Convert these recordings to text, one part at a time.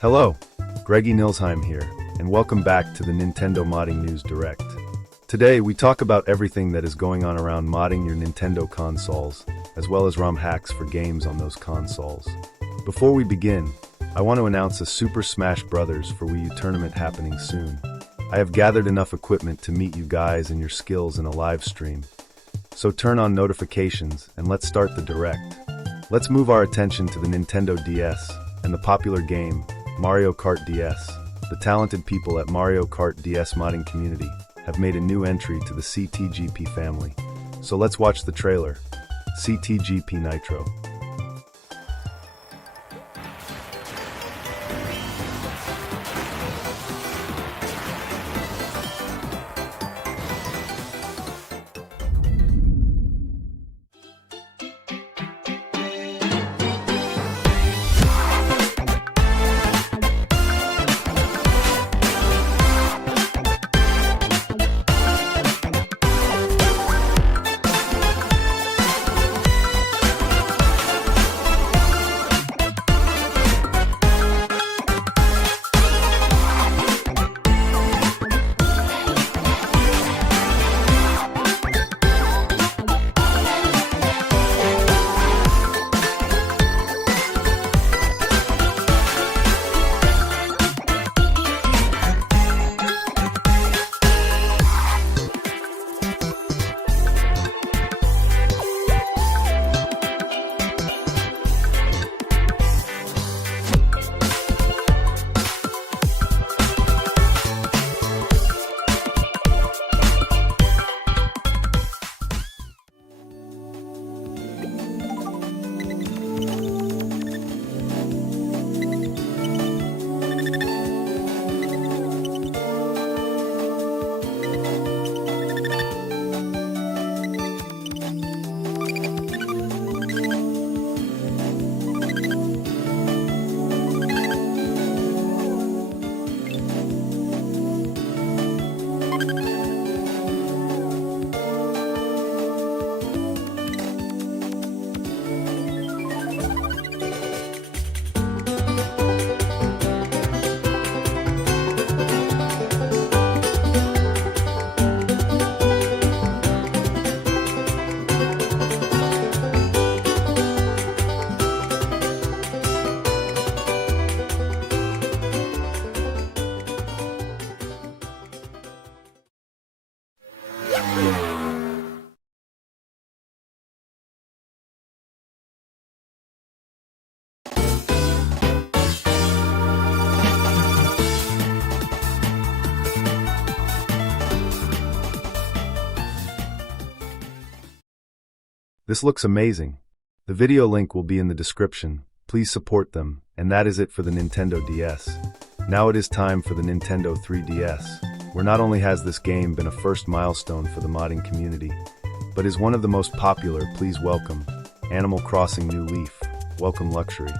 Hello, Greggy Nilsheim here, and welcome back to the Nintendo Modding News Direct. Today, we talk about everything that is going on around modding your Nintendo consoles, as well as ROM hacks for games on those consoles. Before we begin, I want to announce a Super Smash Bros. For Wii U tournament happening soon. I have gathered enough equipment to meet you guys and your skills in a live stream. So turn on notifications and let's start the Direct. Let's move our attention to the Nintendo DS and the popular game, Mario Kart DS. The talented people at Mario Kart DS modding community have made a new entry to the CTGP family. So let's watch the trailer, CTGP Nitro. This looks amazing. The video link will be in the description. Please support them. And that is it for the Nintendo DS. Now it is time for the Nintendo 3DS, where not only has this game been a first milestone for the modding community, but is one of the most popular. Please welcome Animal Crossing New Leaf. Welcome Luxury.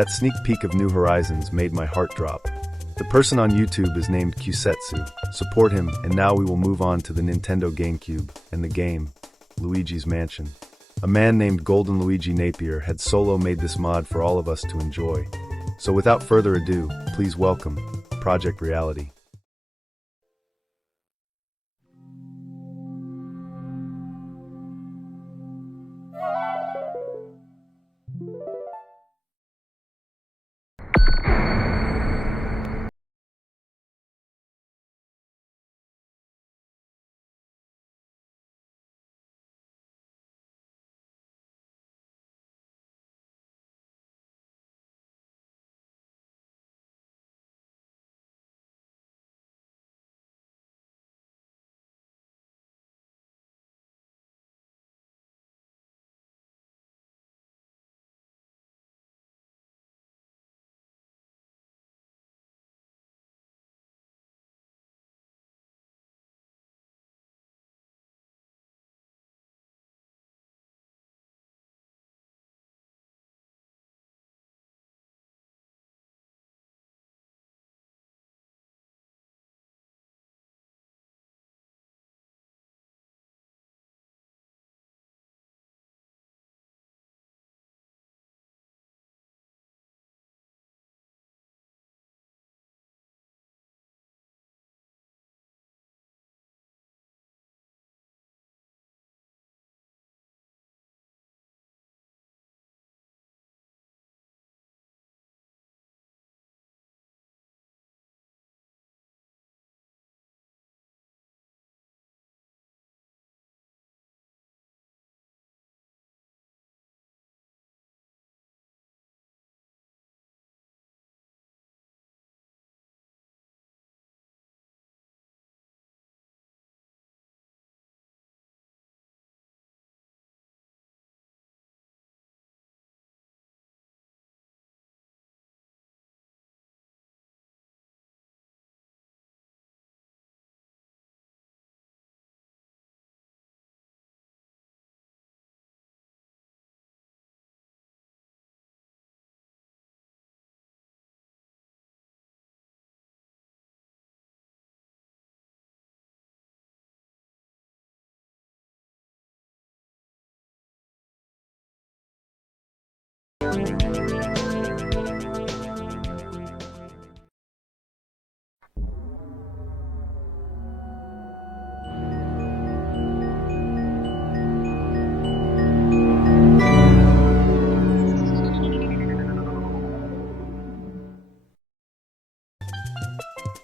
That sneak peek of New Horizons made my heart drop. The person on YouTube is named Kusetsu. Support him, and now we will move on to the Nintendo GameCube and the game, Luigi's Mansion. A man named Golden Luigi Napier had solo made this mod for all of us to enjoy. So without further ado, please welcome Project Reality.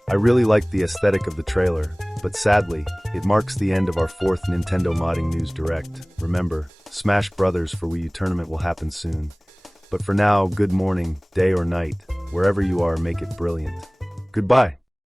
I really liked the aesthetic of the trailer, but sadly, it marks the end of our 4th Nintendo Modding News Direct. Remember, Smash Brothers for Wii U tournament will happen soon. But for now, good morning, day or night, wherever you are, make it brilliant. Goodbye.